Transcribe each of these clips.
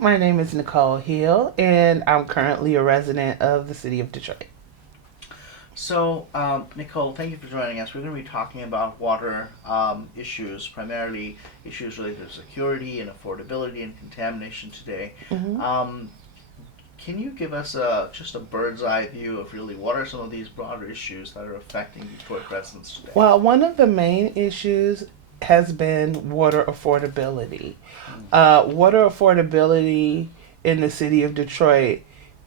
My name is Nicole Hill, and I'm currently a resident of the city of Detroit. Nicole, thank you for joining us. We're going to be talking about water issues, primarily issues related to security and affordability and contamination today. hmm Um, can you give us just a bird's eye view of really what are some of these broader issues that are affecting Detroit residents today? Well, one of the main issues has been water affordability. Water affordability in the city of Detroit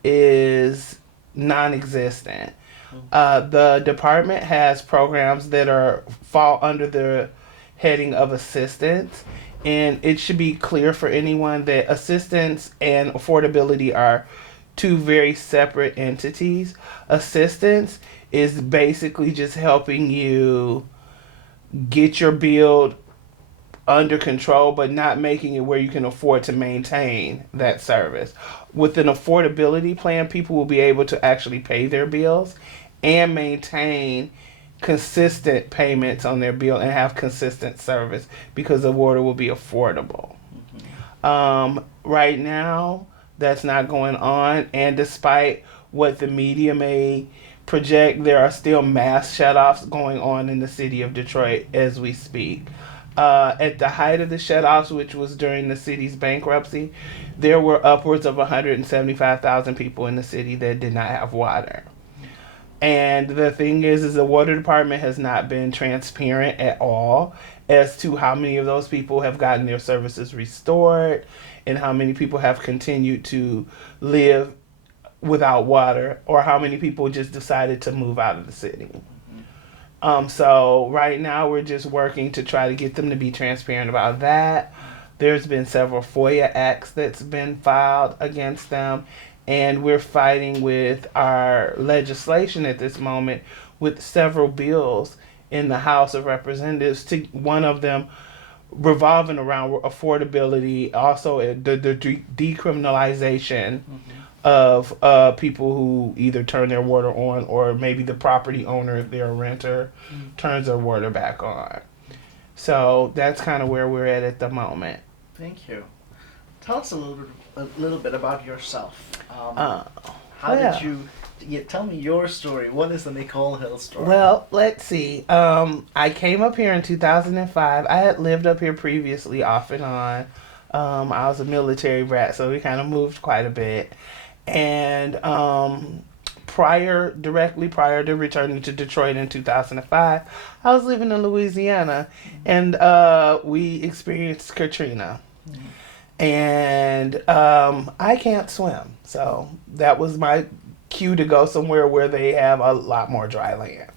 is non existent. The department has programs that are fall under the heading of assistance, and it should be clear for anyone that assistance and affordability are two very separate entities. Assistance is basically just helping you get your bill under control, but not making it where you can afford to maintain that service. With an affordability plan, people will be able to actually pay their bills and maintain consistent payments on their bill and have consistent service because the water will be affordable. Right now, that's not going on, and despite what the media may project, there are still mass shutoffs going on in the city of Detroit as we speak. At the height of the shutoffs, which was during the city's bankruptcy, there were upwards of 175,000 people in the city that did not have water. And the thing is the water department has not been transparent at all as to how many of those people have gotten their services restored and how many people have continued to live without water or how many people just decided to move out of the city. So right now we're just working to try to get them to be transparent about that. There's been several FOIA acts that's been filed against them, and we're fighting with our legislation at this moment with several bills in the House of Representatives. To one of them revolving around affordability, also the decriminalization of people who either turn their water on or maybe the property owner, if they're a renter, turns their water back on. So that's kind of where we're at the moment. Thank you. Tell us a little bit about yourself. Uh, How did well, you? Yeah, tell me your story. What is the Nicole Hill story? well, let's see. I came up here in 2005. I had lived up here previously off and on. I was a military brat, so we kind of moved quite a bit. And directly prior to returning to Detroit in 2005, I was living in Louisiana, and we experienced Katrina. And I can't swim, so that was my cue to go somewhere where they have a lot more dry land.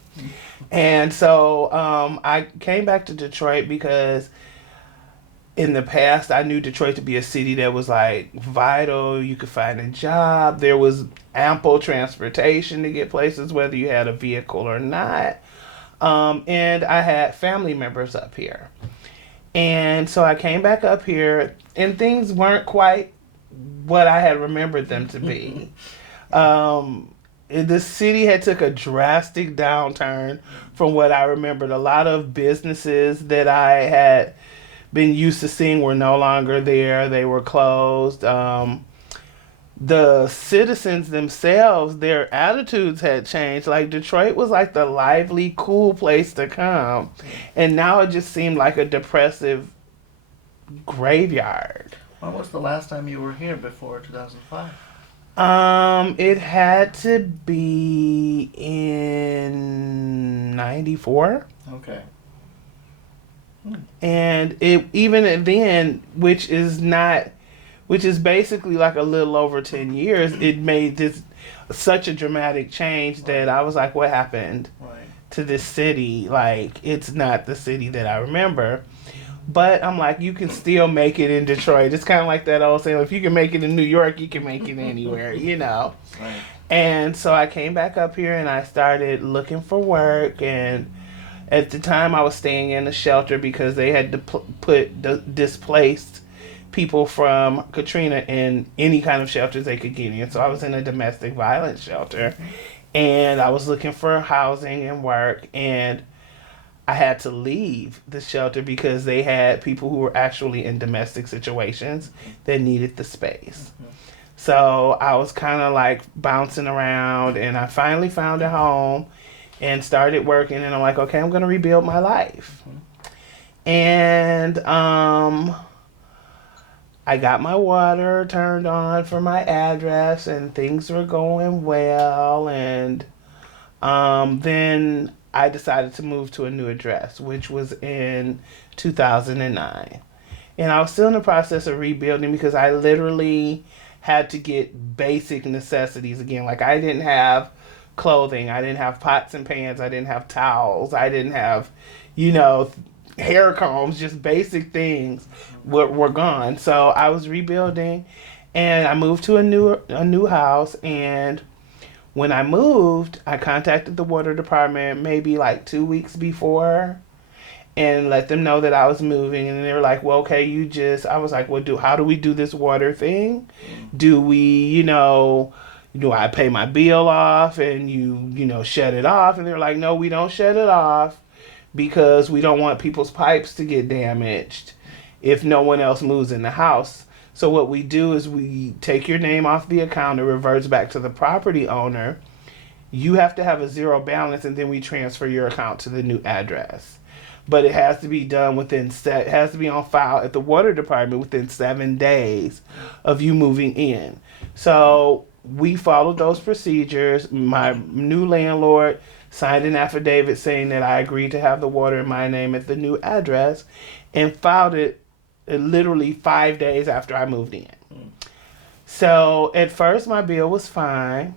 And so I came back to Detroit because in the past I knew Detroit to be a city that was like vital. You could find a job. There was ample transportation to get places, whether you had a vehicle or not. And I had family members up here. And so I came back up here, and things weren't quite what I had remembered them to be. The city had took a drastic downturn from what I remembered. A lot of businesses that I had been used to seeing were no longer there. They were closed. The citizens themselves, their attitudes had changed. Like Detroit was like the lively, cool place to come, and now it just seemed like a depressive graveyard. When was the last time you were here before 2005? It had to be in '94. Okay. And it even then, which is basically like a little over 10 years, it made this such a dramatic change that I was like, what happened Right. to this city? Like, it's not the city that I remember. But I'm like, you can still make it in Detroit. It's kind of like that old saying, if you can make it in New York, you can make it anywhere, you know? Right. And so I came back up here and I started looking for work. And at the time, I was staying in a shelter because they had to displaced people from Katrina in any kind of shelters they could get in. So I was in a domestic violence shelter, and I was looking for housing and work. And I had to leave the shelter because they had people who were actually in domestic situations that needed the space. So I was kind of like bouncing around, and I finally found a home and started working. And I'm like, okay, I'm going to rebuild my life. And I got my water turned on for my address, and things were going well. And then I decided to move to a new address, which was in 2009. And I was still in the process of rebuilding because I literally had to get basic necessities again. Like, I didn't have clothing, I didn't have pots and pans, I didn't have towels, I didn't have, you know, hair combs, just basic things were gone. So I was rebuilding, and I moved to a new house. And when I moved, I contacted the water department maybe like 2 weeks before and let them know that I was moving. And they were like, well, okay, I was like, well, how do we do this water thing? Do we, do I pay my bill off and shut it off? And they're like, no, we don't shut it off because we don't want people's pipes to get damaged if no one else moves in the house. So what we do is we take your name off the account. It reverts back to the property owner. You have to have a zero balance, and then we transfer your account to the new address. But it has to be done it has to be on file at the water department within 7 days of you moving in. So we followed those procedures. My new landlord signed an affidavit saying that I agreed to have the water in my name at the new address, and filed it literally 5 days after I moved in. So at first my bill was fine.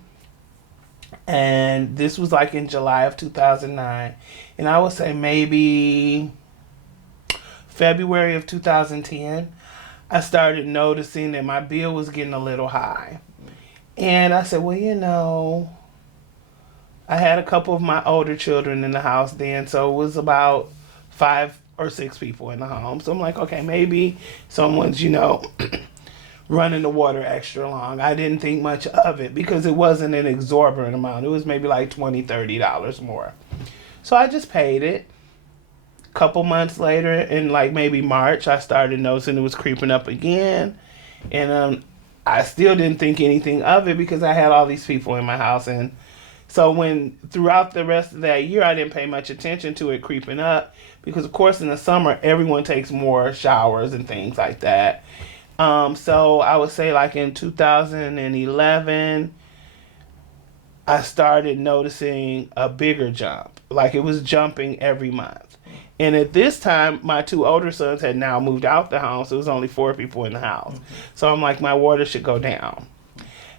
And this was like in July of 2009. And I would say maybe February of 2010, I started noticing that my bill was getting a little high. And I said, well, I had a couple of my older children in the house then. So it was about 5 or 6 people in the home. So I'm like, okay, maybe someone's, running the water extra long. I didn't think much of it because it wasn't an exorbitant amount. It was maybe like $20, $30 more. So I just paid it. A couple months later, in like maybe March, I started noticing it was creeping up again. And I still didn't think anything of it because I had all these people in my house. And so throughout the rest of that year, I didn't pay much attention to it creeping up because, of course, in the summer, everyone takes more showers and things like that. So I would say like in 2011, I started noticing a bigger jump. Like it was jumping every month. And at this time, my 2 older sons had now moved out the house. It was only 4 people in the house. So I'm like, my water should go down.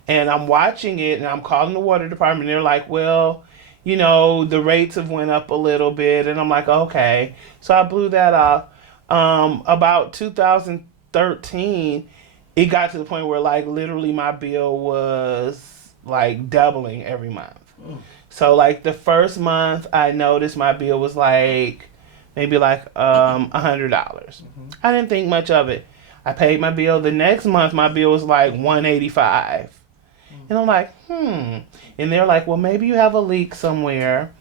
And I'm watching it, and I'm calling the water department. They're like, well, the rates have went up a little bit. And I'm like, okay. So I blew that off. About 2013, it got to the point where like literally my bill was like doubling every month. So like the first month I noticed my bill was like maybe like $100. I didn't think much of it. I paid my bill. The next month my bill was like $185. And I'm like, And they're like, well, maybe you have a leak somewhere.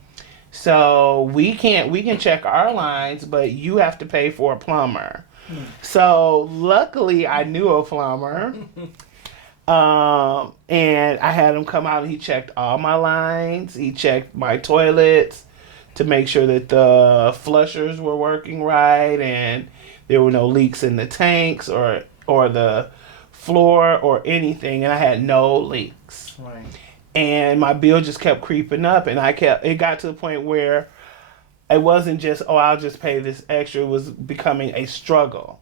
So we can check our lines, but you have to pay for a plumber. So luckily I knew a plumber. And I had him come out and he checked all my lines. He checked my toilets to make sure that the flushers were working right and there were no leaks in the tanks or the floor or anything. And I had no leaks. Right. And my bill just kept creeping up, and it got to the point where it wasn't just, I'll just pay this extra. It was becoming a struggle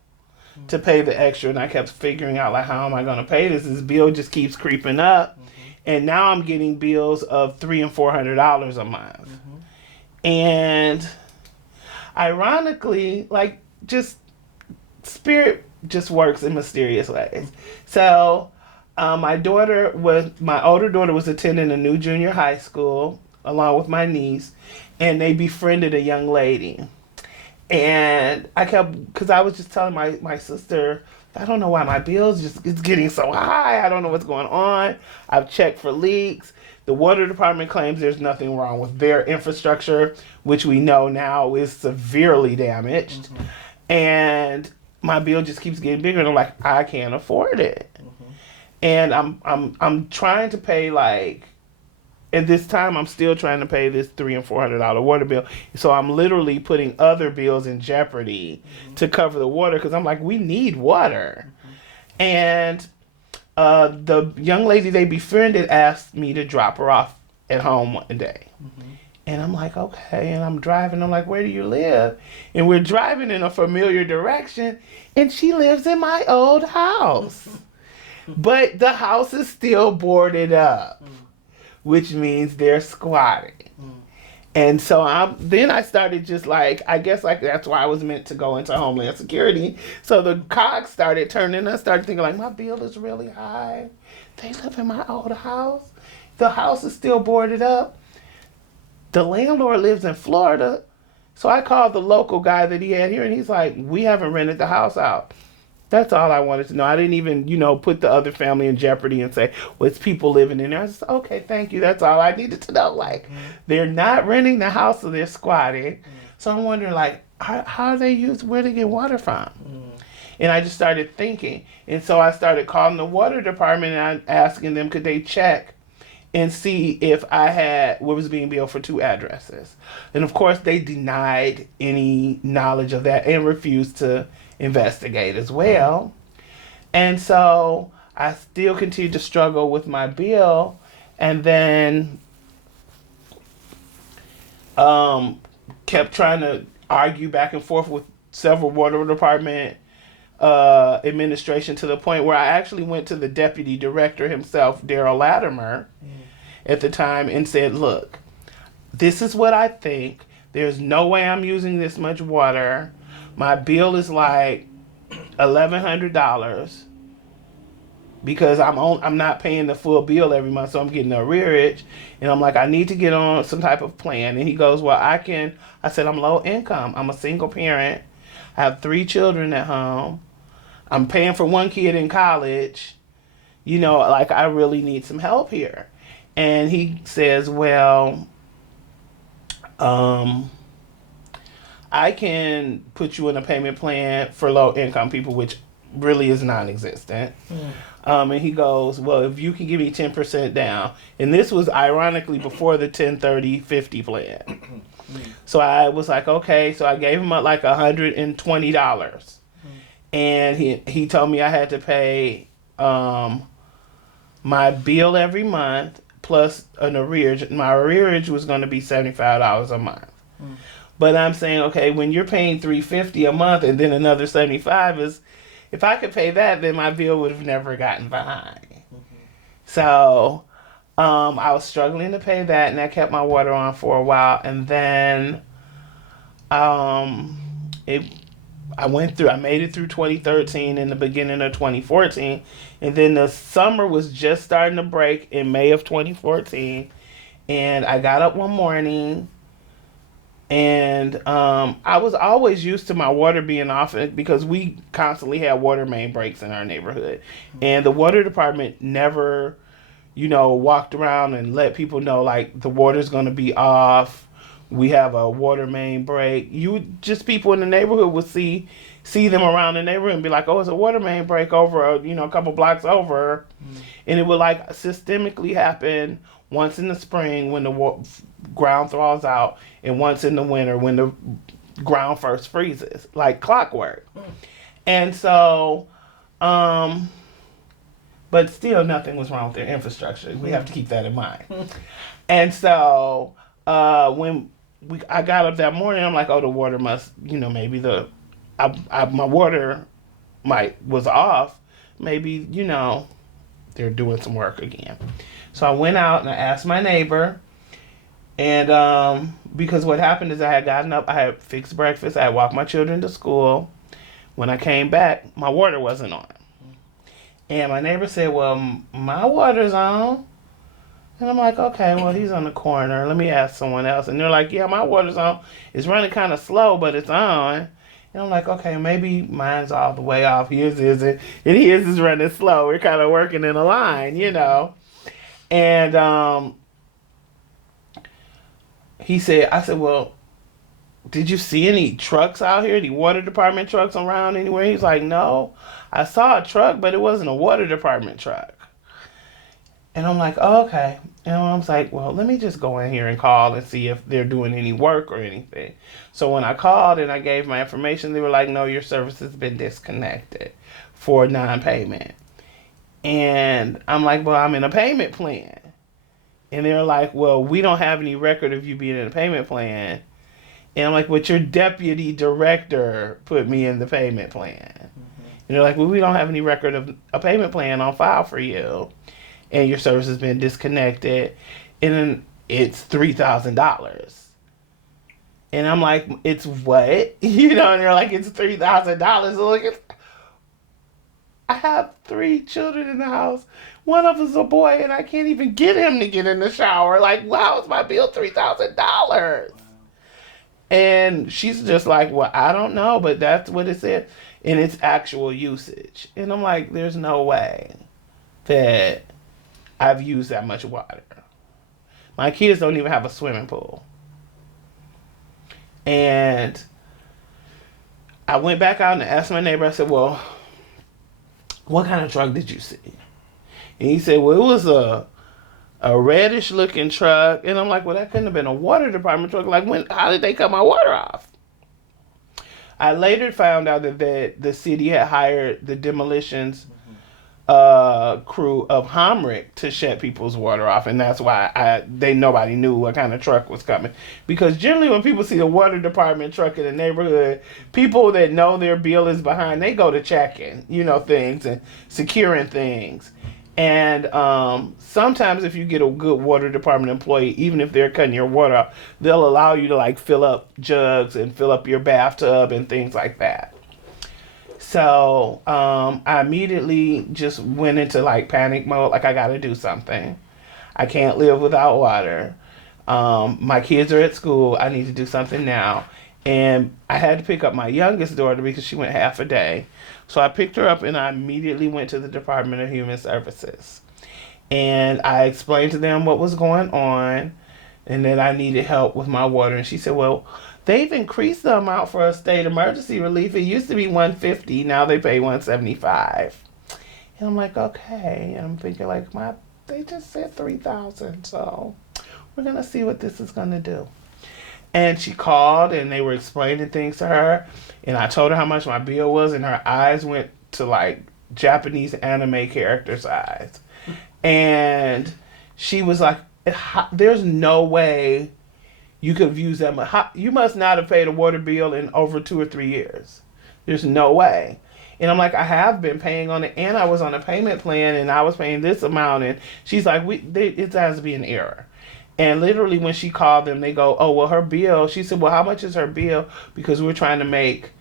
to pay the extra. And I kept figuring out, like, how am I going to pay this? This bill just keeps creeping up. And now I'm getting bills of $300 and $400 a month. And ironically, like, just spirit just works in mysterious ways. So my older daughter was attending a new junior high school along with my niece, and they befriended a young lady. And because I was just telling my sister, I don't know why my bill's it's getting so high. I don't know what's going on. I've checked for leaks. The water department claims there's nothing wrong with their infrastructure, which we know now is severely damaged. Mm-hmm. And my bill just keeps getting bigger, and I'm like, I can't afford it. Mm-hmm. And I'm trying to pay, like, at this time I'm still trying to pay this $300 and $400 water bill. So I'm literally putting other bills in jeopardy to cover the water, because I'm like, we need water. And the young lady they befriended asked me to drop her off at home one day. And I'm like, okay. And I'm driving. I'm like, where do you live? And we're driving in a familiar direction. And she lives in my old house. But the house is still boarded up, which means they're squatting. And so then I started just like, I guess like that's why I was meant to go into Homeland Security. So the cogs started turning. I started thinking like, my bill is really high. They live in my old house. The house is still boarded up. The landlord lives in Florida. So I called the local guy that he had here, and he's like, we haven't rented the house out. That's all I wanted to know. I didn't even, put the other family in jeopardy and say, well, it's people living in there. I said, okay, thank you. That's all I needed to know. Like, they're not renting the house, so they're squatting. So I'm wondering, like, how they where they get water from? And I just started thinking. And so I started calling the water department and asking them, could they check and see if I had what was being billed for 2 addresses. And of course, they denied any knowledge of that and refused to investigate as well. And so I still continued to struggle with my bill, and then kept trying to argue back and forth with several water department administration, to the point where I actually went to the deputy director himself, Daryl Latimer, at the time, and said, look, this is what I think. There's no way I'm using this much water. My bill is like $1,100 because I'm not paying the full bill every month, so I'm getting a arrearage. And I'm like, I need to get on some type of plan. And he goes, well, I said, I'm low income. I'm a single parent. I have 3 children at home. I'm paying for 1 kid in college. Like, I really need some help here. And he says, well, I can put you in a payment plan for low income people, which really is non-existent. And he goes, well, if you can give me 10% down. And this was ironically before the 10/30/50 plan. So I was like, okay. So I gave him like $120. And he told me I had to pay my bill every month plus an arrearage. My arrearage was going to be $75 a month. But I'm saying, okay, when you're paying $350 a month and then another $75 is, if I could pay that, then my bill would have never gotten behind. So I was struggling to pay that, and I kept my water on for a while. And then I made it through 2013 and the beginning of 2014. And then the summer was just starting to break in May of 2014. And I got up one morning, and I was always used to my water being off because we constantly had water main breaks in our neighborhood. And the water department never, walked around and let people know, like, the water's going to be off. We have a water main break. People in the neighborhood would see them around the neighborhood and be like, oh, it's a water main break over, a couple blocks over. And it would, like, systemically happen once in the spring when the ground thaws out, and once in the winter when the ground first freezes, like clockwork. And so, but still nothing was wrong with their infrastructure. We have to keep that in mind. And so when I got up that morning, I'm like, oh, the water must, maybe my water was off. Maybe, they're doing some work again. So I went out and I asked my neighbor, and because what happened is I had gotten up, I had fixed breakfast, I had walked my children to school. When I came back, my water wasn't on. And my neighbor said, well, my water's on. And I'm like, okay, well, he's on the corner. Let me ask someone else. And they're like, yeah, my water's on. It's running kind of slow, but it's on. And I'm like, okay, maybe mine's all the way off. His isn't. And his is running slow. We're kind of working in a line, And I said, well, did you see any trucks out here? Any water department trucks around anywhere? He's like, no, I saw a truck, but it wasn't a water department truck. And I'm like, oh, okay. And I was like, well, let me just go in here and call and see if they're doing any work or anything. So when I called and I gave my information, they were like, no, your service has been disconnected for non-payment. And I'm like, well, I'm in a payment plan. And they're like, well, we don't have any record of you being in a payment plan. And I'm like, but your deputy director put me in the payment plan. And they're like, well, we don't have any record of a payment plan on file for you. And your service has been disconnected. And then it's $3,000. And I'm like, it's what? You know, and they're like, it's $3,000. So like, I have 3 children in the house. One of them is a boy, and I can't even get him to get in the shower. Like, wow, is my bill $3,000? And she's just like, well, I don't know, but that's what it said. And it's actual usage. And I'm like, there's no way that I've used that much water. My kids don't even have a swimming pool. And I went back out and asked my neighbor, I said, well, what kind of truck did you see? And he said, well, it was a reddish looking truck. And I'm like, well, that couldn't have been a water department truck. Like, how did they cut my water off? I later found out that the city had hired the demolitions crew of Homrick to shut people's water off, and that's why nobody knew what kind of truck was coming. Because generally when people see the water department truck in the neighborhood, people that know their bill is behind, they go to checking, things and securing things. And sometimes if you get a good water department employee, even if they're cutting your water off, they'll allow you to like fill up jugs and fill up your bathtub and things like that. So I immediately just went into like panic mode. Like, I got to do something. I can't live without water. My kids are at school. I need to do something now. And I had to pick up my youngest daughter because she went half a day. So I picked her up and I immediately went to the Department of Human Services. And I explained to them what was going on and that I needed help with my water. And she said, well, they've increased the amount for a state emergency relief. It used to be $150. Now they pay $175. And I'm like, okay. And I'm thinking like, they just said $3,000. So we're going to see what this is going to do. And she called and they were explaining things to her. And I told her how much my bill was. And her eyes went to like Japanese anime characters' eyes. And she was like, there's no way you could have used that much. You must not have paid a water bill in over 2 or 3 years. There's no way. And I'm like, I have been paying on it, and I was on a payment plan, and I was paying this amount. And she's like, it has to be an error. And literally when she called them, they go, oh, well, her bill. She said, well, how much is her bill? Because we're trying to make,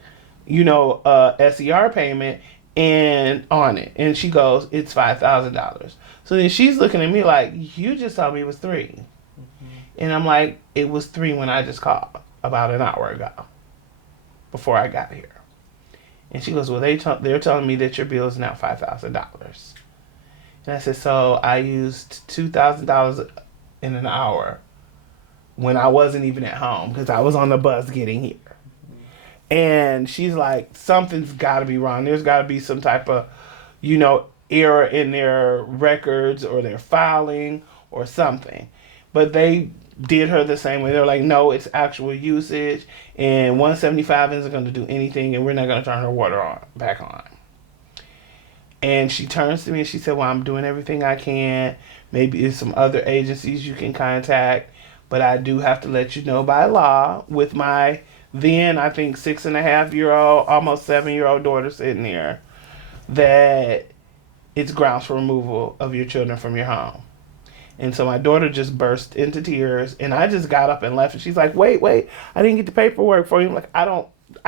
SER payment and on it. And she goes, it's $5,000. So then she's looking at me like, you just told me it was $3. And I'm like, it was $3 when I just called about an hour ago before I got here. And she goes, well, they're telling me that your bill is now $5,000. And I said, so I used $2,000 in an hour when I wasn't even at home because I was on the bus getting here. And she's like, something's got to be wrong. There's got to be some type of, error in their records or their filing or something. But they did her the same way. They're like, no, it's actual usage, and $175 isn't going to do anything, and we're not going to turn her water back on. And she turns to me and she said, well, I'm doing everything I can. Maybe there's some other agencies you can contact, but I do have to let you know by law with my then, I think, 6.5-year-old, almost 7-year-old daughter sitting there, that it's grounds for removal of your children from your home. And so my daughter just burst into tears, and I just got up and left. And she's like, wait, I didn't get the paperwork for you. I'm like, I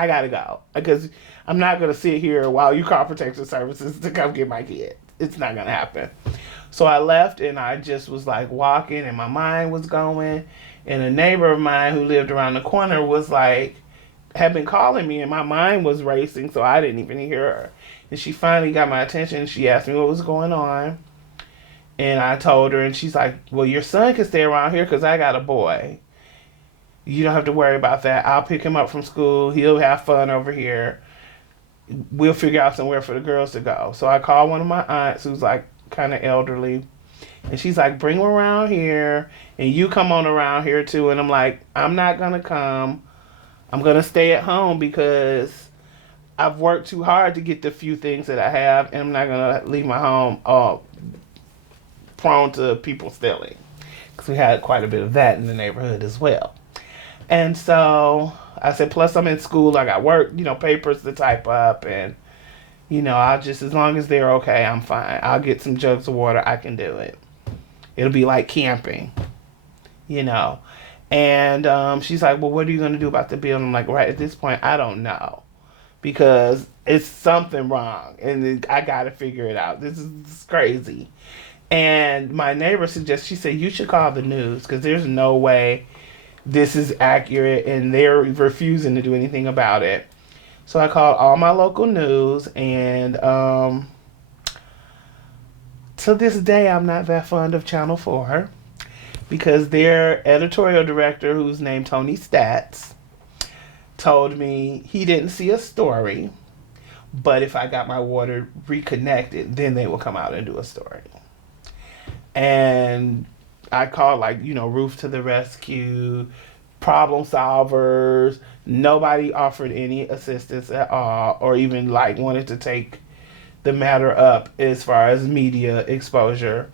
gotta go. Because I'm not gonna sit here while you call protection services to come get my kid. It's not gonna happen. So I left, and I just was like walking, and my mind was going. And a neighbor of mine who lived around the corner was like, had been calling me, and my mind was racing, so I didn't even hear her. And she finally got my attention. She asked me what was going on. And I told her, and she's like, well, your son can stay around here because I got a boy. You don't have to worry about that. I'll pick him up from school. He'll have fun over here. We'll figure out somewhere for the girls to go. So I called one of my aunts who's like kind of elderly. And she's like, bring them around here. And you come on around here too. And I'm like, I'm not going to come. I'm going to stay at home because I've worked too hard to get the few things that I have. And I'm not going to leave my home prone to people stealing. Because we had quite a bit of that in the neighborhood as well. And so I said, plus I'm in school, I got work, papers to type up, and, I'll just, as long as they're okay, I'm fine. I'll get some jugs of water, I can do it. It'll be like camping, And she's like, well, what are you going to do about the bill? And I'm like, right at this point, I don't know. Because it's something wrong, and I got to figure it out. This is crazy. And my neighbor suggested, she said, you should call the news, because there's no way this is accurate, and they're refusing to do anything about it. So I called all my local news, and to this day, I'm not that fond of Channel 4 because their editorial director, who's named Tony Stats, told me he didn't see a story, but if I got my water reconnected, then they will come out and do a story. And I called Roof to the Rescue, Problem Solvers. Nobody offered any assistance at all, or even wanted to take the matter up as far as media exposure.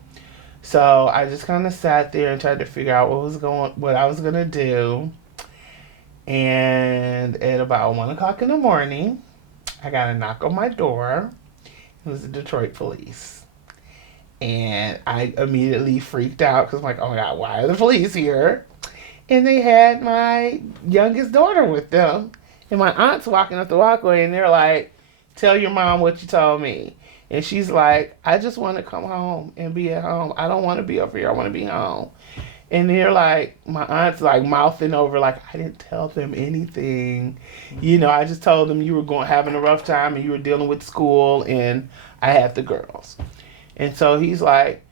So I just kind of sat there and tried to figure out what I was gonna do. And at about 1:00 in the morning, I got a knock on my door. It was the Detroit police. And I immediately freaked out because I'm like, oh my God, why are the police here? And they had my youngest daughter with them. And my aunt's walking up the walkway and they're like, tell your mom what you told me. And she's like, I just want to come home and be at home. I don't want to be over here. I want to be home. And they're like, my aunt's like mouthing over like, I didn't tell them anything. I just told them you were having a rough time and you were dealing with school and I had the girls. And so he's like,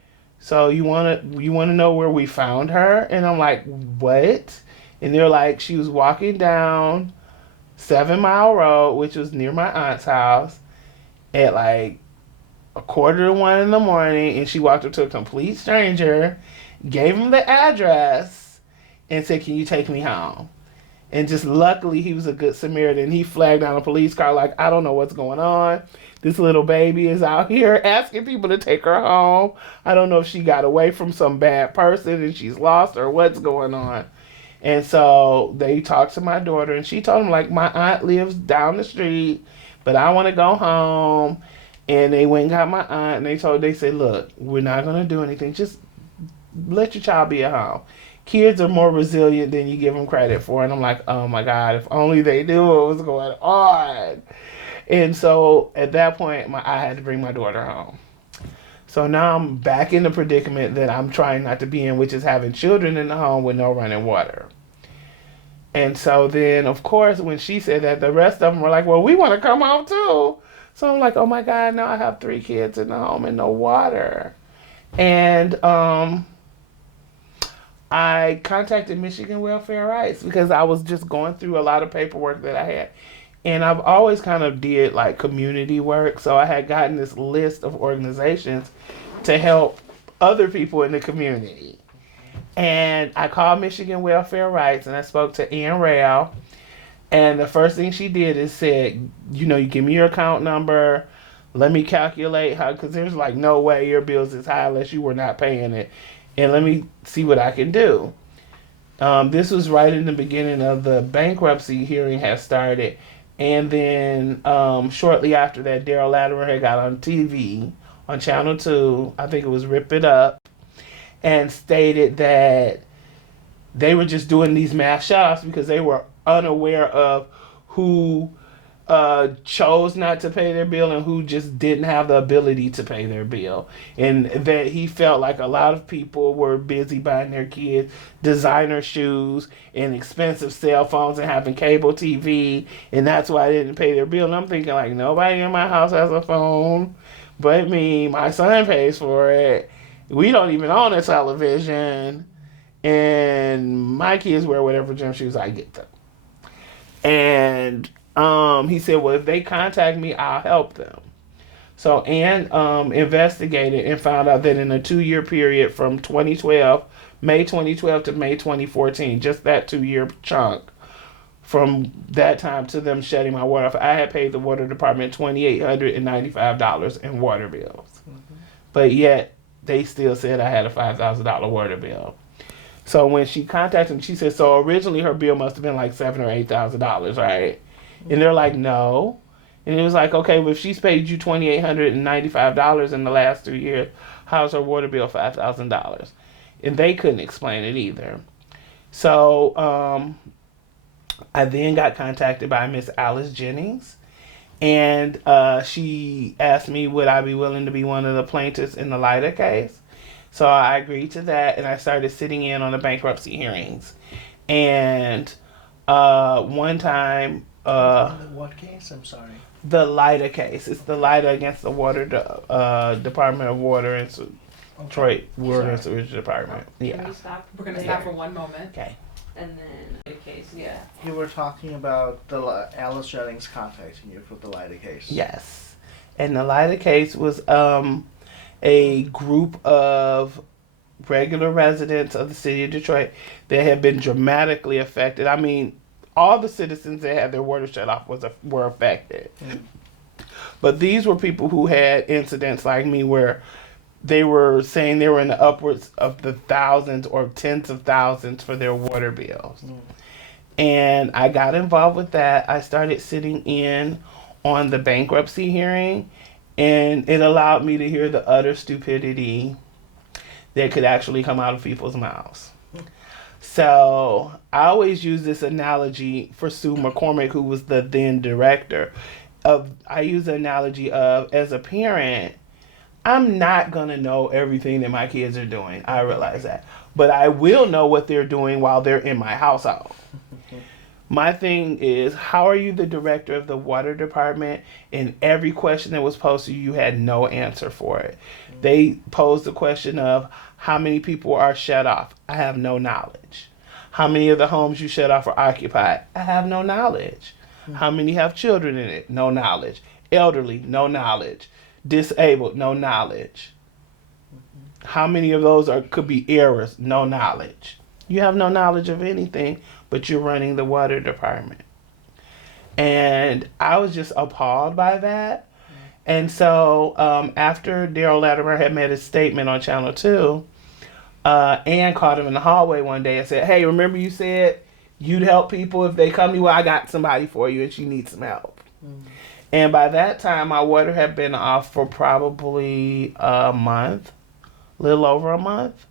so you want to know where we found her? And I'm like, what? And they're like, she was walking down 7 Mile Road, which was near my aunt's house, at 1:45 in the morning. And she walked up to a complete stranger, gave him the address, and said, can you take me home? And just luckily, he was a good Samaritan. He flagged down a police car like, I don't know what's going on. This little baby is out here asking people to take her home. I don't know if she got away from some bad person and she's lost or what's going on. And so they talked to my daughter and she told them my aunt lives down the street, but I want to go home. And they went and got my aunt and they said, look, we're not going to do anything. Just let your child be at home. Kids are more resilient than you give them credit for. And I'm like, oh my God, if only they knew what was going on. And so at that point, I had to bring my daughter home. So now I'm back in the predicament that I'm trying not to be in, which is having children in the home with no running water. And so then, of course, when she said that, the rest of them were like, well, we want to come home too. So I'm like, oh my God, now I have 3 kids in the home and no water. And I contacted Michigan Welfare Rights because I was just going through a lot of paperwork that I had. And I've always kind of did community work. So I had gotten this list of organizations to help other people in the community. And I called Michigan Welfare Rights and I spoke to Ann Rail. And the first thing she did is said, you give me your account number. Let me calculate how, because there's no way your bills is high unless you were not paying it. And let me see what I can do. This was right in the beginning of the bankruptcy hearing had started. And then shortly after that, Daryl Latimer had got on TV on Channel 2, I think it was Rip It Up, and stated that they were just doing these mass shutoffs because they were unaware of who chose not to pay their bill and who just didn't have the ability to pay their bill. And that he felt like a lot of people were busy buying their kids designer shoes and expensive cell phones and having cable TV, and that's why they didn't pay their bill. And I'm thinking nobody in my house has a phone but me. My son pays for it. We don't even own a television. and my kids wear whatever gym shoes I get them. And he said, well, if they contact me, I'll help them. So Ann investigated and found out that in a 2-year period from May 2012 to May 2014, just that 2-year chunk, from that time to them shutting my water off, I had paid the water department $2,895 in water bills. Mm-hmm. But yet, they still said I had a $5,000 water bill. So when she contacted me, she said, so originally her bill must have been like $7,000 or $8,000, right? Mm-hmm. And they're like, no. And it was like, okay, well, if she's paid you $2,895 in the last 2 years, how's her water bill $5,000? And they couldn't explain it either. So I then got contacted by Miss Alice Jennings, and she asked me would I be willing to be one of the plaintiffs in the Lida case. So I agreed to that, and I started sitting in on the bankruptcy hearings. And one time... what case? I'm sorry. The Lida case. It's the Lida against the Water Department of Water and Detroit Water and Sewage Department. Can we stop? We're going to stop for 1 moment. Okay. And then the case, yeah. You were talking about the Alice Jennings contacting you for the Lida case. Yes. And the Lida case was a group of regular residents of the city of Detroit that had been dramatically affected. I mean, all the citizens that had their water shut off were affected. Mm. But these were people who had incidents like me where they were saying they were in the upwards of the thousands or tens of thousands for their water bills. Mm. And I got involved with that. I started sitting in on the bankruptcy hearing, and it allowed me to hear the utter stupidity that could actually come out of people's mouths. So I always use this analogy for Sue McCormick, who was the then director. I use the analogy of, as a parent, I'm not going to know everything that my kids are doing. I realize that. But I will know what they're doing while they're in my household. My thing is, how are you the director of the water department? And every question that was posed to you, you had no answer for it. They posed the question of how many people are shut off. I have no knowledge. How many of the homes you shut off are occupied? I have no knowledge. How many have children in it? No knowledge. Elderly? No knowledge. Disabled? No knowledge. How many of those could be errors? No knowledge. You have no knowledge of anything, but you're running the water department. And I was just appalled by that. And so after Daryl Latimer had made a statement on Channel 2, Ann caught him in the hallway one day and said, hey, remember you said you'd help people if they come to you? Well, I got somebody for you and she needs some help. Mm-hmm. And by that time, my water had been off for probably a month, a little over a month,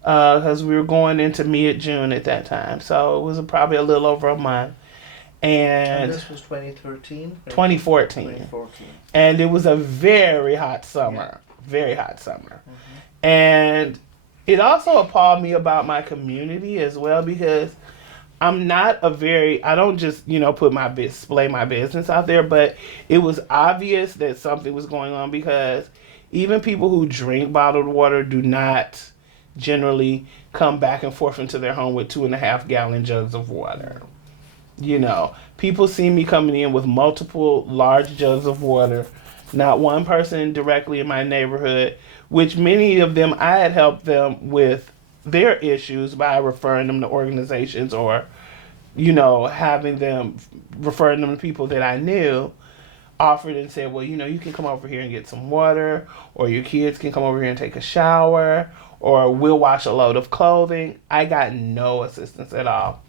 because we were going into mid-June at that time. So it was probably a little over a month. And this was 2013? 2014. 2014. And it was a very hot summer. Yeah. Very hot summer. Mm-hmm. And it also appalled me about my community as well, because I don't just, display my business out there, but it was obvious that something was going on, because even people who drink bottled water do not generally come back and forth into their home with 2.5-gallon jugs of water. People see me coming in with multiple large jugs of water. Not one person directly in my neighborhood, which many of them I had helped them with their issues by referring them to organizations or, having them, referring them to people that I knew, offered and said, well, you can come over here and get some water, or your kids can come over here and take a shower, or we'll wash a load of clothing. I got no assistance at all.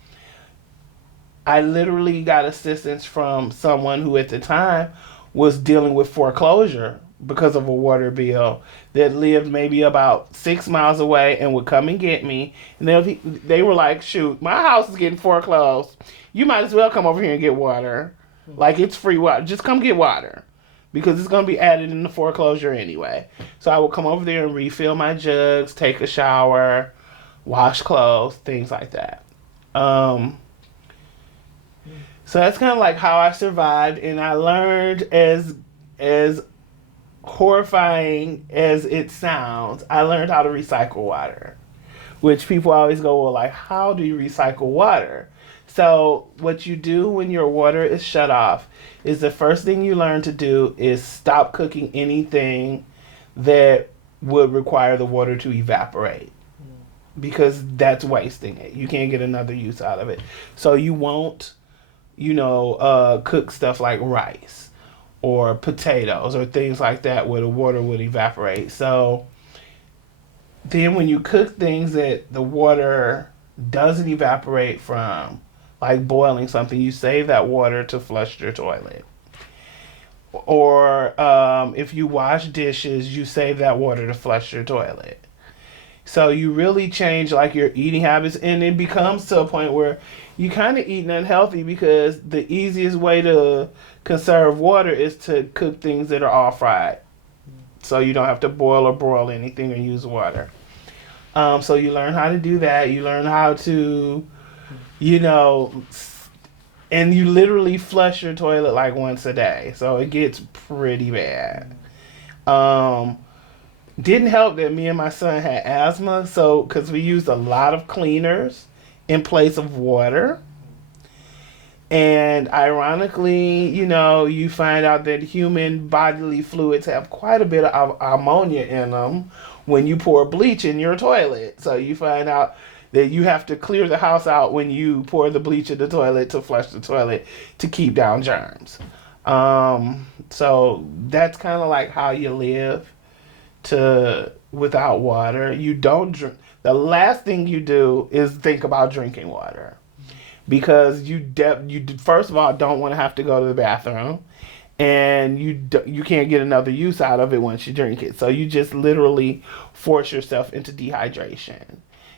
I literally got assistance from someone who at the time was dealing with foreclosure because of a water bill, that lived maybe about 6 miles away and would come and get me. And they were like, shoot, my house is getting foreclosed. You might as well come over here and get water. Like, it's free water. Just come get water, because it's going to be added in the foreclosure anyway. So I would come over there and refill my jugs, take a shower, wash clothes, things like that. So that's kind of like how I survived, and I learned, as horrifying as it sounds, I learned how to recycle water, which people always go, well, like, how do you recycle water? So what you do when your water is shut off is the first thing you learn to do is stop cooking anything that would require the water to evaporate, because that's wasting it. You can't get another use out of it. So you won't, cook stuff like rice or potatoes or things like that where the water would evaporate. So then when you cook things that the water doesn't evaporate from, like boiling something, you save that water to flush your toilet. Or if you wash dishes, you save that water to flush your toilet. So you really change like your eating habits, and it becomes to a point where you kind of eating unhealthy, because the easiest way to conserve water is to cook things that are all fried. So you don't have to boil or broil anything or use water. So you learn how to do that. You learn how to, and you literally flush your toilet like once a day. So it gets pretty bad. Didn't help that me and my son had asthma, so because we used a lot of cleaners in place of water. And ironically, you find out that human bodily fluids have quite a bit of ammonia in them when you pour bleach in your toilet. So you find out that you have to clear the house out when you pour the bleach in the toilet to flush the toilet to keep down germs. So that's kind of like how you live without water. You don't drink. The last thing you do is think about drinking water, because you first of all don't want to have to go to the bathroom, and you can't get another use out of it once you drink it. So you just literally force yourself into dehydration.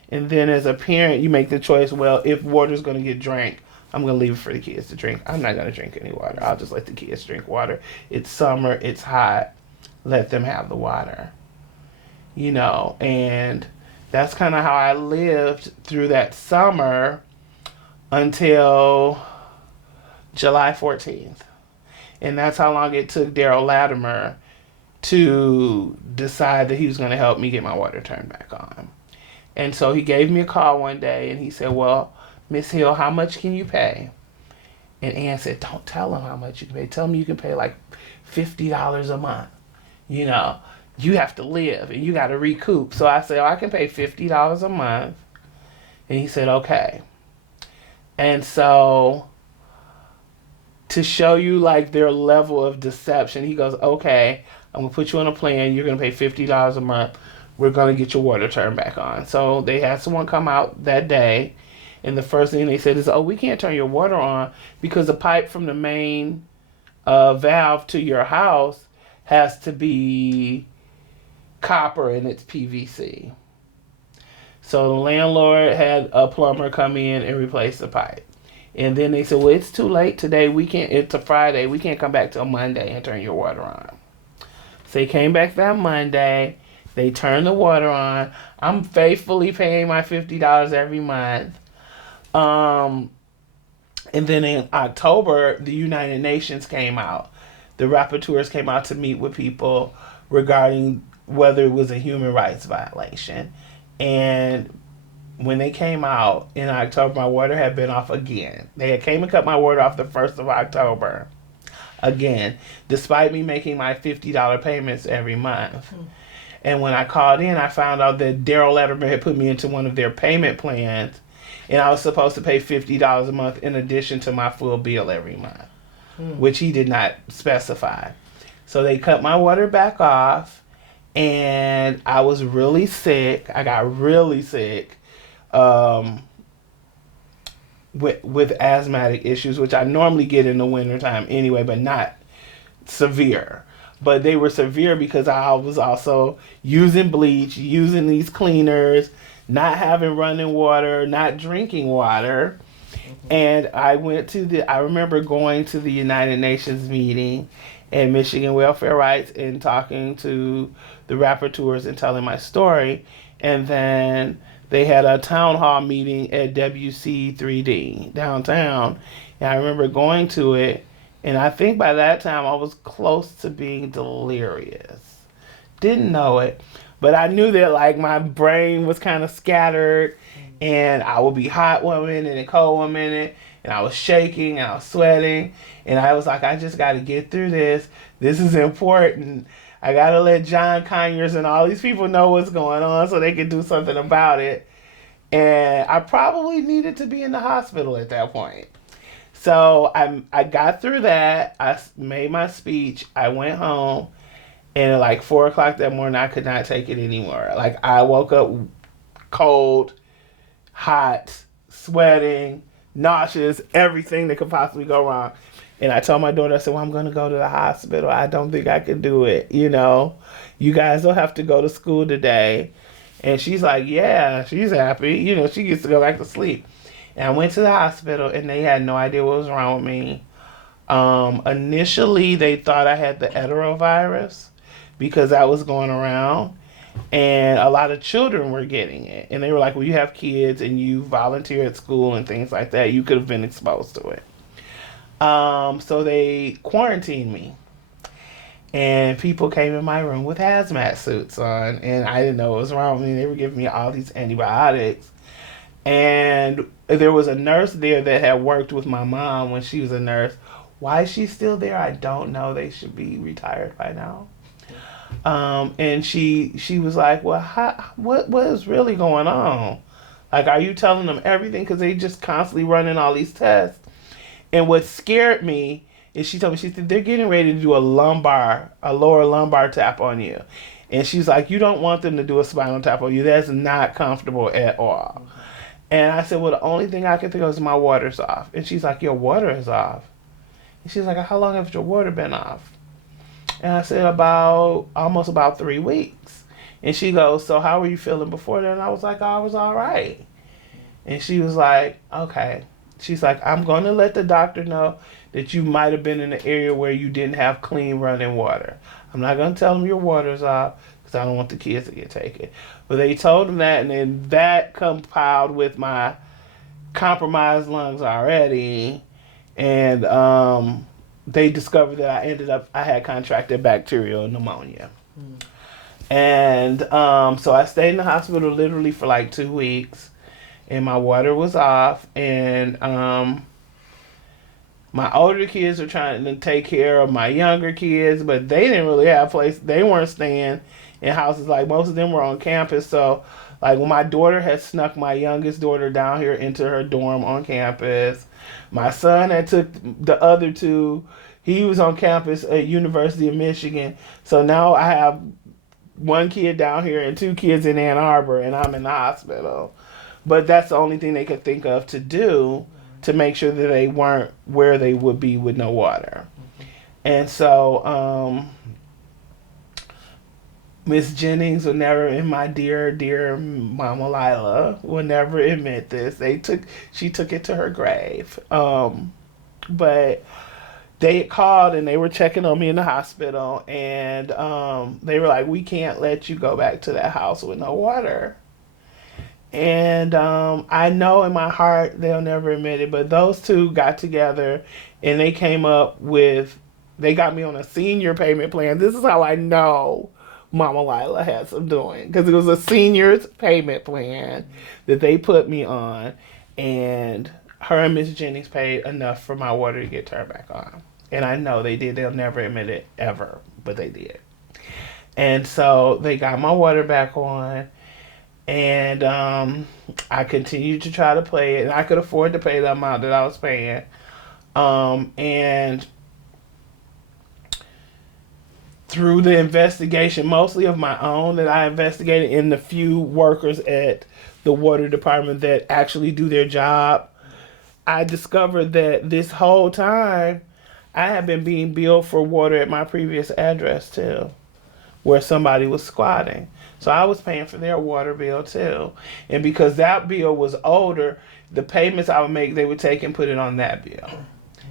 And then as a parent, you make the choice, well, if water's going to get drank, I'm going to leave it for the kids to drink. I'm not going to drink any water. I'll just let the kids drink water. It's summer, it's hot. Let them have the water. And that's kind of how I lived through that summer until July 14th. And that's how long it took Daryl Latimer to decide that he was going to help me get my water turned back on. And so he gave me a call one day and he said, well, Miss Hill, how much can you pay? And Ann said, don't tell him how much you can pay. Tell him you can pay like $50 a month. You have to live and you got to recoup. So I said, I can pay $50 a month. And he said, okay. And so to show you like their level of deception, he goes, okay, I'm going to put you on a plan. You're going to pay $50 a month. We're going to get your water turned back on. So they had someone come out that day. And the first thing they said is, oh, we can't turn your water on because the pipe from the main valve to your house has to be copper and it's PVC. So the landlord had a plumber come in and replace the pipe. And then they said, well, it's too late today. It's a Friday. We can't come back till Monday and turn your water on. So they came back that Monday. They turned the water on. I'm faithfully paying my $50 every month. And then in October, the United Nations came out. The rapporteurs came out to meet with people regarding whether it was a human rights violation. And when they came out in October, my water had been off again. They had came and cut my water off the 1st of October again, despite me making my $50 payments every month. And when I called in, I found out that Daryl Letterman had put me into one of their payment plans, and I was supposed to pay $50 a month in addition to my full bill every month, which he did not specify. So they cut my water back off, and I was really sick. I got really sick with asthmatic issues, which I normally get in the wintertime anyway, but not severe. But they were severe because I was also using bleach, using these cleaners, not having running water, not drinking water. And I remember going to the United Nations meeting and Michigan Welfare Rights and talking to the rapporteurs and telling my story. And then they had a town hall meeting at WC3D downtown. And I remember going to it. And I think by that time I was close to being delirious. Didn't know it. But I knew that like my brain was kind of scattered, and I would be hot one minute and cold one minute, and I was shaking and I was sweating, and I was like, I just got to get through this. This is important. I got to let John Conyers and all these people know what's going on so they can do something about it. And I probably needed to be in the hospital at that point. So I got through that. I made my speech. I went home. And at like 4 o'clock that morning, I could not take it anymore. Like I woke up cold, hot, sweating, nauseous, everything that could possibly go wrong. And I told my daughter, I said, well, I'm going to go to the hospital. I don't think I can do it. You know, you guys will have to go to school today. And she's like, yeah, she's happy. You know, she gets to go back to sleep. And I went to the hospital and they had no idea what was wrong with me. Initially, they thought I had the enterovirus because that was going around. And a lot of children were getting it. And they were like, well, you have kids and you volunteer at school and things like that. You could have been exposed to it. So they quarantined me. And people came in my room with hazmat suits on. And I didn't know what was wrong with me. They were giving me all these antibiotics. And there was a nurse there that had worked with my mom when she was a nurse. Why is she still there? I don't know. They should be retired by now. And she was like, well, what is really going on? Like, are you telling them everything? Because they just constantly running all these tests. And what scared me is she told me, she said, they're getting ready to do a lower lumbar tap on you. And she's like, you don't want them to do a spinal tap on you. That's not comfortable at all. And I said, well, the only thing I can think of is my water's off. And she's like, your water is off. And she's like, how long has your water been off? And I said, almost about 3 weeks. And she goes, so how were you feeling before that? And I was like, oh, I was all right. And she was like, okay. She's like, I'm going to let the doctor know that you might have been in an area where you didn't have clean running water. I'm not going to tell them your water's off because I don't want the kids to get taken. But they told them that, and then that compiled with my compromised lungs already. And they discovered that I had contracted bacterial pneumonia. And so I stayed in the hospital literally for like 2 weeks, and my water was off. And my older kids were trying to take care of my younger kids, but they didn't really have a place. They weren't staying in houses. Like, most of them were on campus. So like, when my daughter had snuck my youngest daughter down here into her dorm on campus, my son had took the other two. He was on campus at University of Michigan. So now I have one kid down here and 2 kids in Ann Arbor, and I'm in the hospital. But that's the only thing they could think of to do to make sure that they weren't where they would be with no water. And so Miss Jennings would never, and my dear Mama Lila would never admit this. She took it to her grave. But they called and they were checking on me in the hospital, and they were like, we can't let you go back to that house with no water. And I know in my heart they'll never admit it, but those two got together and they got me on a senior payment plan. This is how I know Mama Lila had some doing, because it was a seniors payment plan that they put me on, and her and Miss Jennings paid enough for my water to get turned back on. And I know they did. They'll never admit it ever, but they did. And so they got my water back on, and I continued to try to pay it, and I could afford to pay the amount that I was paying. And through the investigation, mostly of my own that I investigated, in the few workers at the water department that actually do their job, I discovered that this whole time I had been being billed for water at my previous address too, where somebody was squatting. So I was paying for their water bill too. And because that bill was older, the payments I would make, they would take and put it on that bill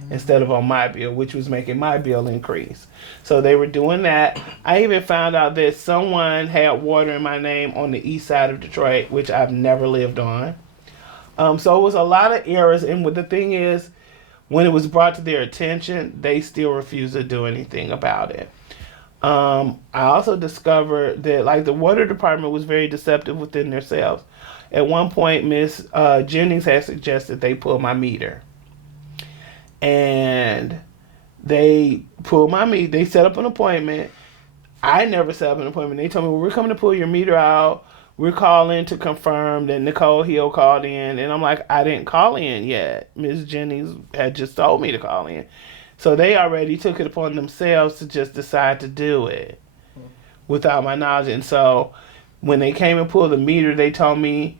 instead of on my bill, which was making my bill increase. So they were doing that. I even found out that someone had water in my name on the east side of Detroit, which I've never lived on. So it was a lot of errors. And what the thing is, when it was brought to their attention, they still refused to do anything about it. I also discovered that like the water department was very deceptive within themselves. At one point, Miss Jennings had suggested they pull my meter, and they pulled my meter. They set up an appointment. I never set up an appointment. They told me, well, we're coming to pull your meter out. We're calling to confirm that Nicole Hill called in. And I'm like, I didn't call in yet. Miss Jennings had just told me to call in. So they already took it upon themselves to just decide to do it without my knowledge. And so when they came and pulled the meter, they told me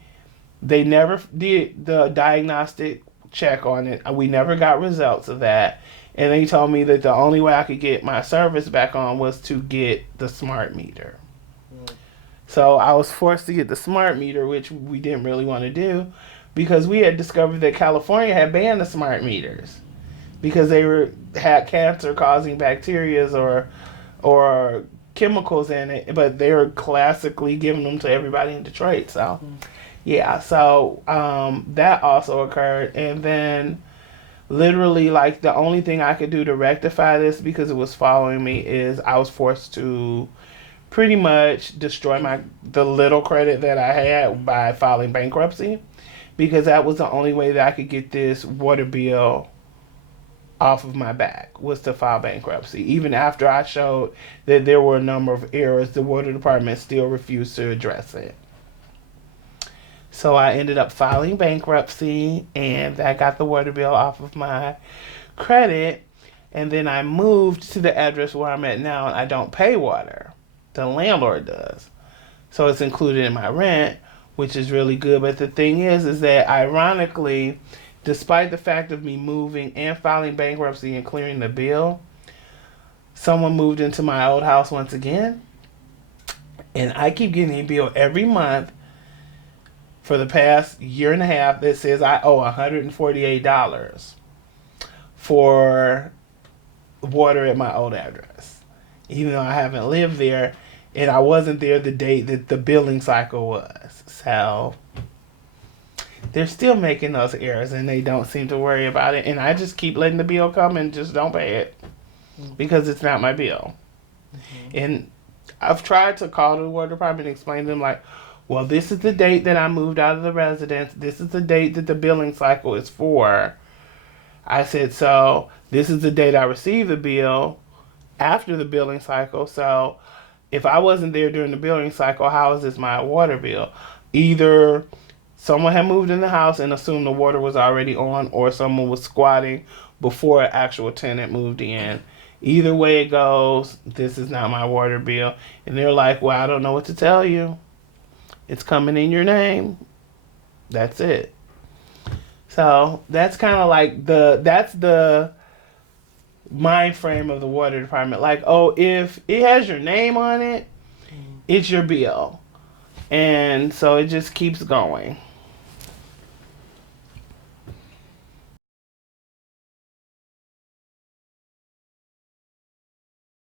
they never did the diagnostic check on it. We never got results of that. And they told me that the only way I could get my service back on was to get the smart meter. So I was forced to get the smart meter, which we didn't really want to do because we had discovered that California had banned the smart meters because they had cancer causing bacteria or chemicals in it, but they were classically giving them to everybody in Detroit. So yeah, so that also occurred. And then literally like the only thing I could do to rectify this because it was following me is I was forced to pretty much destroy the little credit that I had by filing bankruptcy because that was the only way that I could get this water bill off of my back was to file bankruptcy. Even after I showed that there were a number of errors, the water department still refused to address it. So I ended up filing bankruptcy and that got the water bill off of my credit. And then I moved to the address where I'm at now and I don't pay water. The landlord does. So it's included in my rent, which is really good. But the thing is that ironically, despite the fact of me moving and filing bankruptcy and clearing the bill, someone moved into my old house once again. And I keep getting a bill every month for the past year and a half that says I owe $148 for water at my old address. Even though I haven't lived there and I wasn't there the date that the billing cycle was. So they're still making those errors and they don't seem to worry about it. And I just keep letting the bill come and just don't pay it because it's not my bill. And I've tried to call the water department and explain to them like, well, this is the date that I moved out of the residence. This is the date that the billing cycle is for. I said, so this is the date I received the bill after the billing cycle. So if I wasn't there during the billing cycle, how is this my water bill? Either someone had moved in the house and assumed the water was already on, or someone was squatting before an actual tenant moved in. Either way it goes, this is not my water bill. And they're like, well, I don't know what to tell you. It's coming in your name. That's it. So that's kind of like that's the mind frame of the water department. Like, oh, if it has your name on it, it's your bill. And so it just keeps going.